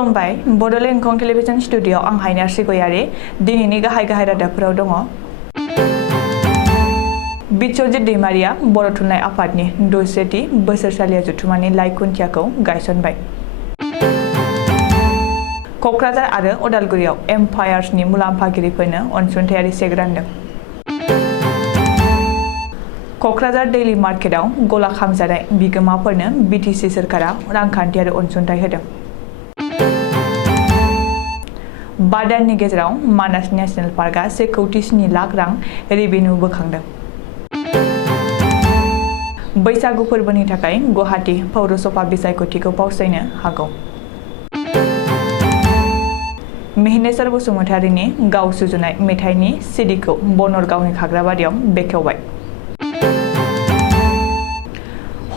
खुलुमबाय Bodoland इंखं television studio आं हायनार सिगयारि दिनैनि गाहाय रादाबफोराव दङ। बिस्वजित दैमारिया बर' थुनलाइ आफादनि 200थि बोसोरसालिया जथुम्मानि लाइ खुन्थियाखौ गायसनबाय। क'क्राझार आरो अदालगुरियाव एम्पायार्सनि मुलाम्फागिरिफोरनो अनसुंथायारि चेक रानदों। क'क्राझार दैलि मार्केटआव गला खामजानाय बिगोमाफोरनो बिटिसि सोरखारा रांखान्थियारि अनसुंथाइ होदों। 5 दाननि गेजेराव मानास नेशनेल पार्कआ 1.7 लाख रां रेभिनिउ बोखांदों। बैसागु फोरबोनि थाखाय गुवाहाटी पौरसभा बिसायख'थिखौ फावसायनो हागौ। मेहनेश्वर बसुमतारीनि गाव सुजुनाय मेथाइनि सिडिखौ बनरगावनि खाग्राबारियाव बेखेवबाय।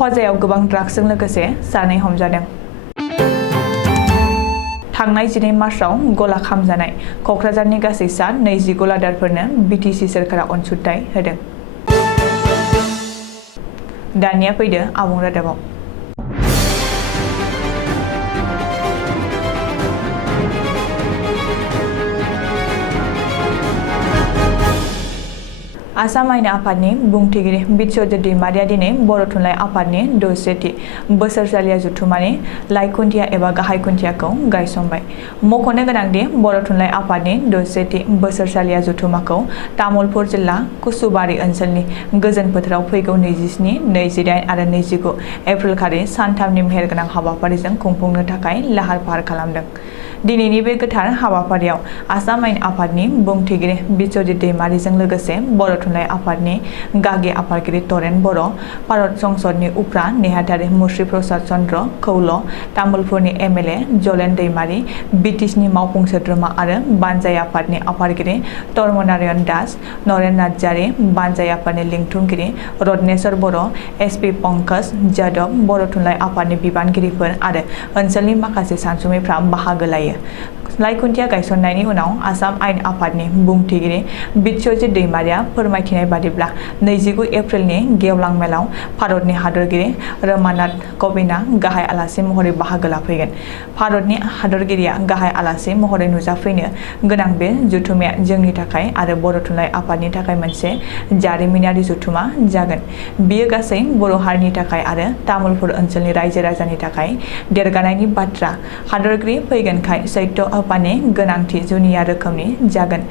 हजायाव गोबां ड्राग्सजों लोगोसे सानै हमजादों। थांनाय 12 मार्चआव गला खामजानाय क'क्राझारनि गासै सा 20 गलादारफोरनो बिटिसि सोरखारा अनसुंथाइ होदों। दानिया फैदो आबुं रादाबाव। आसाम आयेन आफादनि बुंथिगिरि बिस्वजित दैमारिया दिनै बर' थुनलाइ आफादनि 200थि बोसोरसालिया जथुम्मानि लाइ खुन्थिया एबा गाहाय खुन्थियाखौ गायसनबाय। मख'नो गोनांदि बर' थुनलाइ आफादनि 200थि बोसोरसालिया जथुम्माखौ तामुलपुर जिल्ला कुसुबारि ओनसोलनि गोजोन फोथाराव फैगौ 27, 28 आरो 29 एप्रिल खालि सानथामनि मेहेरगोनां हाबाफारिजों खुंफुंनो थाखाय लाहार फाहार खालामदों। दिनैनि बे गोथार हाबाफारियाव आसाम आयेन आफादनि बुंथिगिरि बिस्वजित दैमारिजों लोगोसे बर' थुनलाइ आफादनि गागि आफादगिरि तरेन बर', भारत संसदनि उफ्रा नेहाथारि मुश्री प्रसाद चन्द्र कौल, तामुलपुरनि एमएलए जलेन दैमारि, बिटिसिनि मावफुं सोद्रोमा आरो बानजाय आफादनि आफादगिरि धर्मनारायण दास, नरेन नार्जारी, बानजाय आफादनि लिंथुमगिरि रत्नेश्वर बर', एसपि पंकज जाधव, बर' थुनलाइ आफादनि बिबानगिरिफोर आरो ओनसोलनि माखासे सानसुमैफ्रा बाहागो लायो। लाइ खुन्थिया गायसननायनि उनाव आसाम आयेन आफादनि बुंथिगिरि बिस्वजित दैमारिया फोरमायथिनाय बादिब्ला 29 एप्रिलनि गेवलां मेलाव भारतनि हादरगिरि रमानाथ कविन्दआ गाहाय आलासि महरै बाहागो लाफैगोन। भारतनि हादरगिरिया गाहाय आलासि महरै नुजाफैनो गोनां बे जथुम्माया जोंनि थाखाय आरो बर' थुनलाइ आफादनि थाखाय मोनसे जारिमिनारि जथुम्मा जागोन। बियो गासै बर' हारिनि थाखाय आरो तामुलपुर ओनसोलनि रायजो राजानि थाखाय देरगानायनि बाथ्रा। हादरगिरि फैगोनखाय साहित्य आफादनि गोनांथि जुनिया रोखोमनि जागोन।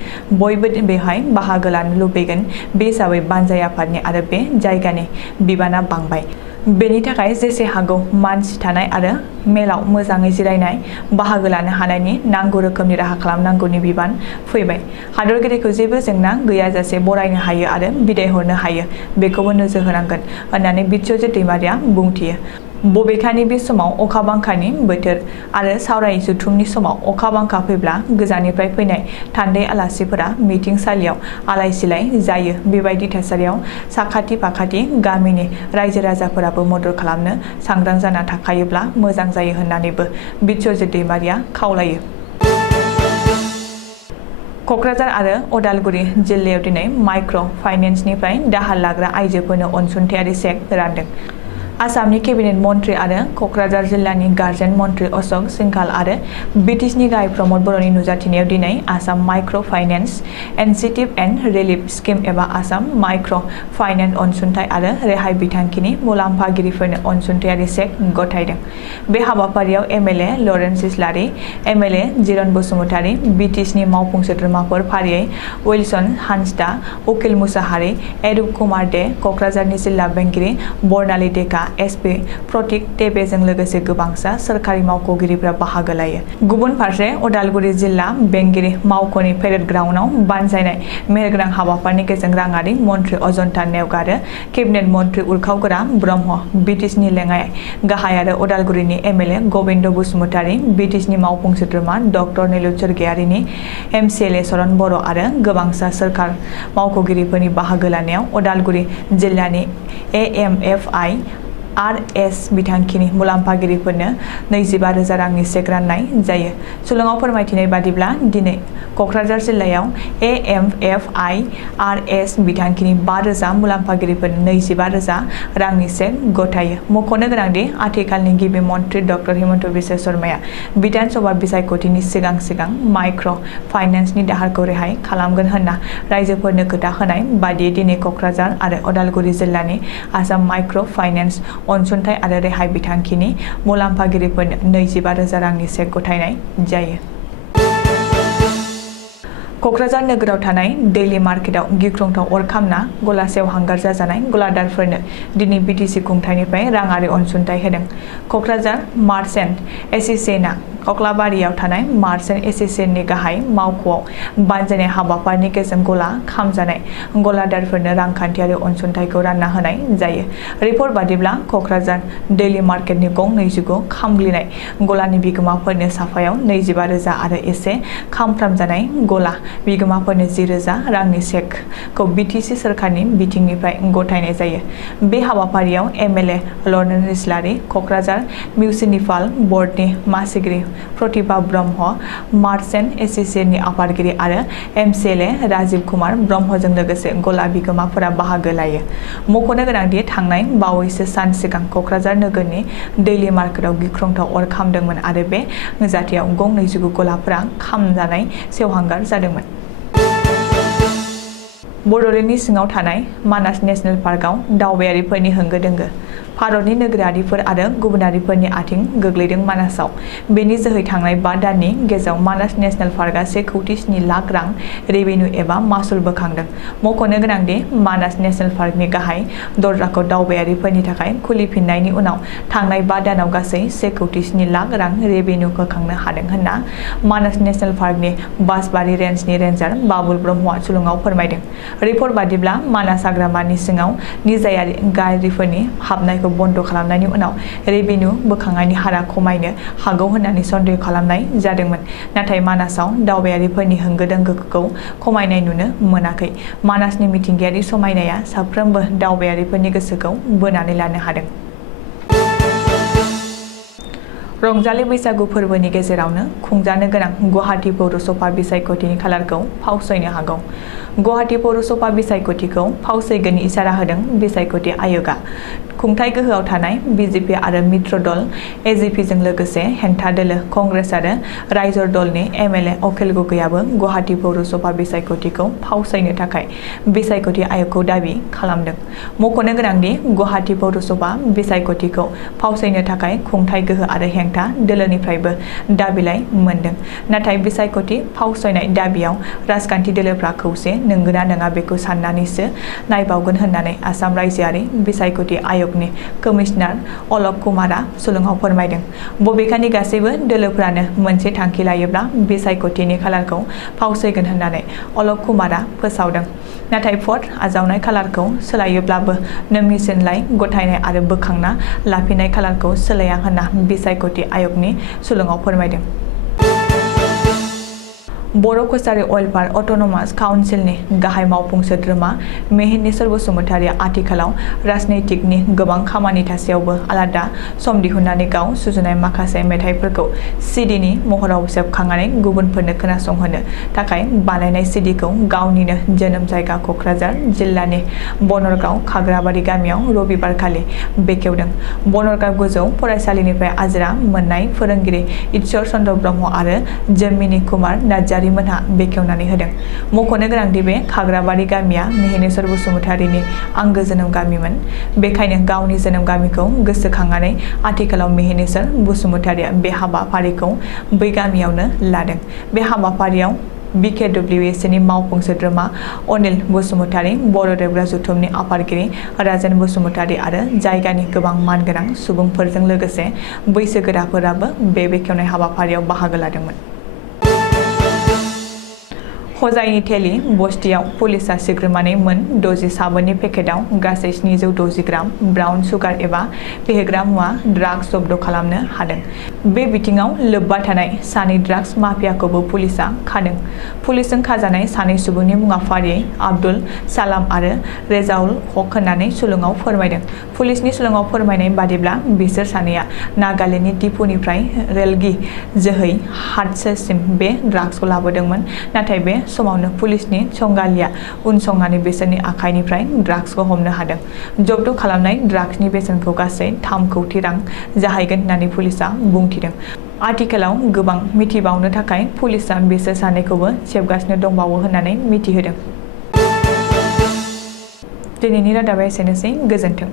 बयबो बेवहाय बाहागो लानो लुबैगोन। बे हिसाबै बानजाय आफादनि आरो बे जायगानि बिबाना बांबाय। बेनि थाखाय जेसे हागौ मानसि थानाय आरो मेलाव मोजाङै जिरायनाय बाहागो लानो हानायनि नांगौ रोखोमनि राहा खालामनांगौनि बिबान फैबाय। हादरगिरिखौ जेबो जेंना गैयाजासे बरायनो हायो आरो बिदाय हरनो हायो बेखौबो नोजोर होनांगोन होननानै बिस्वजित दैमारिया बुंथियो। बबेखानि बे समाव अखा बांखानि बोथोर आरो सावराय जथुमनि समाव अखा बांखा फैब्ला गोजाननिफ्राय फैनाय थान्दै आलासिफोरा मिटिंसालियाव आलाय सिलाय जायो। बेबायदि थासारियाव साखाथि फाखाथि गामिनि रायजो राजाफोराबो मदद खालामनो सांग्रां जाना थाखायोब्ला मोजां जायो होननानैबो बिस्वजित दैमारिया खावलायो। क'क्राझार आरो अदालगुरि जिल्लायाव दिनै माइक्र' फाइनेन्सनिफ्राय दाहार लाग्रा आइजोफोरनो अनसुंथायारि चेक रानदों। आसामनि केबिनेट मन्त्रि आरो क'क्राझार जिल्लानि गार्जेन मन्त्रि अशक सिंघाल आरो बिटिसिनि गाहाय प्रमद बर'नि नुजाथिनायाव दिनै Assam micro' finance initiative and relief scheme एबा आसाम माइक्र' फाइनेन्स अनसुंथाइ आरो रेहाय बिथांखिनि मुलाम्फागिरिफोरनो अनसुंथायारि चेक गथायदों। बे हाबाफारियाव एमएलए लरेन्स इस्लारि, एमएलए जिरन बसुमतारी, बिटिसिनि मावफुं सोद्रोमाफोर फारियै उइलसन हांसदा, उकिल मुसाहारि, एरुप कुमार दे, क'क्राझारनि जिल्ला बेंगिरि बर्नाली डेका, एसपि प्रतीक टेबेजों लोगोसे गोबांसा सोरखारि मावख'गिरिफोरा बाहागो लायो। गुबुन फारसे अदालगुरि जिल्ला बेंगिरि मावख'नि पेरेड ग्राउन्डआव बानजायनाय मेहेरगोनां हाबाफारिनि गेजेरजों राङारि मन्त्रि अजन्ता नेवगा आरो केबिनेट मन्त्रि उरखावगोरा ब्रह्म, बिटिसिनि लेङाइ गाहाय आरो अदालगुरिनि एमएलए गबिन्द बसुमतारी, बिटिसिनि मावफुं सोद्रोमा डक्टर नीलुत स्वर्गियारिनि एमसिएलए सरन बर' आरो गोबांसा सोरखार मावख'गिरिफोरनि बाहागो लानायाव अदालगुरि जिल्लानि एएमएफआइ आरएस बिथांखिनि मुलाम्फागिरिफोरनो 25,000 रांनि चेक राननाय जायो। सुलुङाव फोरमायथिनाय बादिब्ला दिनै क'क्राझार जिल्लायाव AMFIRS बिथांखिनि 5,000 मुलाम्फागिरिफोरनो 25,000 रांनि चेक गथायो। मख'नो गोनांदि आथिखालनि गिबि मन्थ्रि डक्टर हिमन्त बिश्व शर्माया बिधान सभा बिसायख'थिनि सिगां माइक्र' फाइनेन्सनि दाहारखौ रेहाय खालामगोन होनना रायजोफोरनो खोथा होनाय बादियै दिनै क'क्राझार आरो उदालगुरि जिल्लानि आसाम माइक्र' फाइनेन्स अनसुंथाइ आरो रेहाय बिथांखिनि मुलाम्फागिरिफोरनो 25,000 रांनि चेक गथायनाय जायो। क'क्राझार नोगोराव थानाय दैलि मार्केटआव गिख्रंथाव अर खामना गला सेवहांगार जाजानाय गलादारफोरनो दिनै बिटिसि खुंथायनिफ्राय राङारि अनसुंथाइ होदों। क'क्राझार मार्चेन्ट एस'सिएशनआ कक्लाबारियाव थानाय मार्चेन्ट एस'सिएशननि गाहाय मावख'आव बानजायनाय हाबाफारिनि गेजेरजों गला खामजानाय गलादारफोरनो रांखान्थियारि अनसुंथाइखौ रानना होनाय जायो। रिपर्ट बादिब्ला क'क्राझार दैलि मार्केटनि गं 29 खामग्लिनाय गलानि बिगोमाफोरनो साफायाव 25,000 आरो एसे खामफ्रामजानाय गला बिगोमाफोरनो 10,000 रांनि चेकखौ बिटिसि सोरखारनि बिथिंनिफ्राय गथायनाय जायो। बे हाबाफारियाव एमएलए लर्नेन इस्लारि, क'क्राझार मिउनिसिपाल बर्डनि मासिगिरि प्रतिभा ब्रह्म, मार्चेन्ट एस'सिएशननि आफादगिरि आरो एमसिएलए राजीव कुमार ब्रह्मजों लोगोसे गला बिगोमाफोरा बाहागो लायो। मख'नो गोनांदि थांनाय बावैसो सान सिगां क'क्राझार नोगोरनि दैलि मार्केटआव गिख्रंथाव अर खामदोंमोन आरो बे जाथायाव गं 29 गलाफोरा खामजानाय सेवहांगार जादोंमोन। बड'लेण्डनि सिङाव थानाय मानास नेशनेल पार्कआव दावबायारिफोरनि होंगो दोंगो। भारतनि नोगोरारिफोर आरो गुबुनारिफोरनि आथिं गोग्लैदों मानासआव। बेनि जोहै थांनाय 5 दाननि गेजेराव मानास नेशनेल पार्कआ 1,7 लाख रां रेभिनिउ एबा मासुल बोखांदों। मख'नो गोनांदि मानास नेशनेल पार्कनि गाहाय दरजाखौ दावबायारिफोरनि थाखाय खुलिफिननायनि उनाव थांनाय 5 दानाव गासै 1,7 लाख रां रेभिनिउ बोखांनो हादों होनना मानास नेशनेल पार्कनि बासबारि रेन्जनि रेन्जार बाबुल ब्रह्मआ सुलुङाव फोरमायदों। रिपर्ट बादिब्ला मानास हाग्रामानि सिङाव निजायारि गारिफोरनि हाबनायखौ बन्द खालामनायनि उनाव रेभिनिउ बोखांनायनि हारा खमायनो हागौ होननानै सन्देह खालामनाय जादोंमोन। नाथाय मानासआव दावबायारिफोरनि होंगो दोंगोखौ खमायनाय नुनो मोनाखै। मानासनि मिथिंगायारि समायनाया साफ्रोमबो दावबायारिफोरनि गोसोखौ बोनानै लानो हादों। रंजालि बैसागु फोरबोनि गेजेरावनो खुंजानो गोनां गुवाहाटी पौरसभा बिसायख'थिनि खालारखौ फावसयनो हागौ। गुवाहाटी पौरसभा बिसायख'थिखौ फावसयगोननि इसारा होदों बिसायख'थि आय'गआ। खुंथाय गोहोआव थानाय बिजेपि आरो मित्र दल एजिपिजों लोगोसे हेंथा दोलो कंग्रेस आरो राइजर दलनि एमएलए अखिल गगैआबो गुवाहाटी पौरसभा बिसायख'थिखौ फावसयनो थाखाय बिसायख'थि आय'गखौ दाबि खालामदों। मख'नो गोनांदि गुवाहाटी पौरसभा बिसायख'थिखौ फावसयनो थाखाय खुंथाय गोहो आरो हेंथा दोलोनिफ्रायबो दाबिलाइ मोनदों। नाथाय बिसायख'थि फावसयनाय दाबियाव राजखान्थि दोलोफ्रा खौसे नंगौना नङा बेखौ साननानैसो नायबावगोन होननानै आसाम रायजोआरि बिसायख'थि आय'गनि कमिशनार अलक कुमारआ सुलुङाव फोरमायदों। बबेखानि गासैबो दोलोफ्रानो मोनसे थांखि लायोब्ला बिसायख'थिनि खालारखौ फावसयगोन होननानै अलक कुमारआ फोसावदों। नाथाय भट आजावनाय खालारखौ सोलायोब्लाबो नोमिनेसनलाइ गथायनाय आरो बोखांना लाफिननाय खालारखौ सोलाया होनना बिसायख'थि आय'गनि सुलुङाव फोरमायदों। बर' कछारी वेलफेयार अट'नमास काउन्सिलनि गाहाय मावफुं सोद्रोमा मेहेनेश्वर बसुमतारीआ आथिखालाव राजनैतिकनि गोबां खामानि थासेयावबो आलादा सम दिहुननानै गाव सुजुनाय माखासे मेथाइफोरखौ सिडिनि महराव सेबखांनानै गुबुनफोरनो खोनासंहोनो थाखाय बानायनाय सिडिखौ गावनिनो जोनोम जायगा क'क्राझार जिल्लानि बनरगाव खाग्राबारि गामियाव रबिबारखालि बेखेवदों। बनरगाव गोजौ फरायसालिनिफ्राय आजिरा मोननाय फोरोंगिरि ईश्वर चन्द्र ब्रह्म आरो जमिनी कुमार नार्जारी मोनहा बेखेवनानै होदों। मख'नो गोनांदि बे खाग्राबारि गामिया मेहेनेश्वर बसुमतारीनि आंगो जोनोम गामिमोन। बेखायनो गावनि जोनोम गामिखौ गोसोखांनानै आथिखालाव मेहेनेश्वर बसुमतारीया बे हाबाफारिखौ बै गामियावनो लादों। बे हाबाफारियाव BKWSनि मावफुं सोद्रोमा अनिल बसुमतारी, बर' रेबग्रा जथुमनि आफादगिरि राजेन बसुमतारी आरो जायगानि गोबां मानगोनां सुबुंफोरजों लोगोसे बैसोगोराफोराबो बे बेखेवनाय हाबाफारियाव बाहागो लादोंमोन। हजाइनि थेलि बस्तियाव पुलिसा सिग्रोमनानै मोन 67 पेकेटाव गासै 760 ग्राम ब्राउन सुगार एबा फेहेरग्रा मुवा ड्राग्स जब्द खालामनो हादों। बे बिथिङाव लोब्बा थानाय सानै ड्राग्स माफियाखौबो पुलिसा खादों। पुलिसजों खाजानाय सानै सुबुंनि मुङा फारियै आब्दुल सालाम आरो रेजाउल हक होननानै सुलुङाव फोरमायदों। पुलिसनि सुलुङाव फोरमायनाय बादिब्ला बिसोर सानैया नागालेण्डनि दिपुनिफ्राय रेलगि जोहै हादसेसिम बे ड्राग्सखौ लाबोदोंमोन। नाथाय बे समावनो पुलिसनि संगालिया उनसंनानै बिसोरनि आखाइनिफ्राय ड्राग्सखौ हमनो हादों। जब्द खालामनाय ड्राग्सनि बेसेनखौ गासै 3 कौटि रां जाहैगोन होननानै पुलिसा बुंथिदों। आथिखालाव गोबां मिथिबावनो थाखाय पुलिसा बिसोर सानैखौबो सेबगासिनो दंबावो होननानै मिथिहोदों। दिनैनि रादाबा एसेनोसै, गोजोन्थों।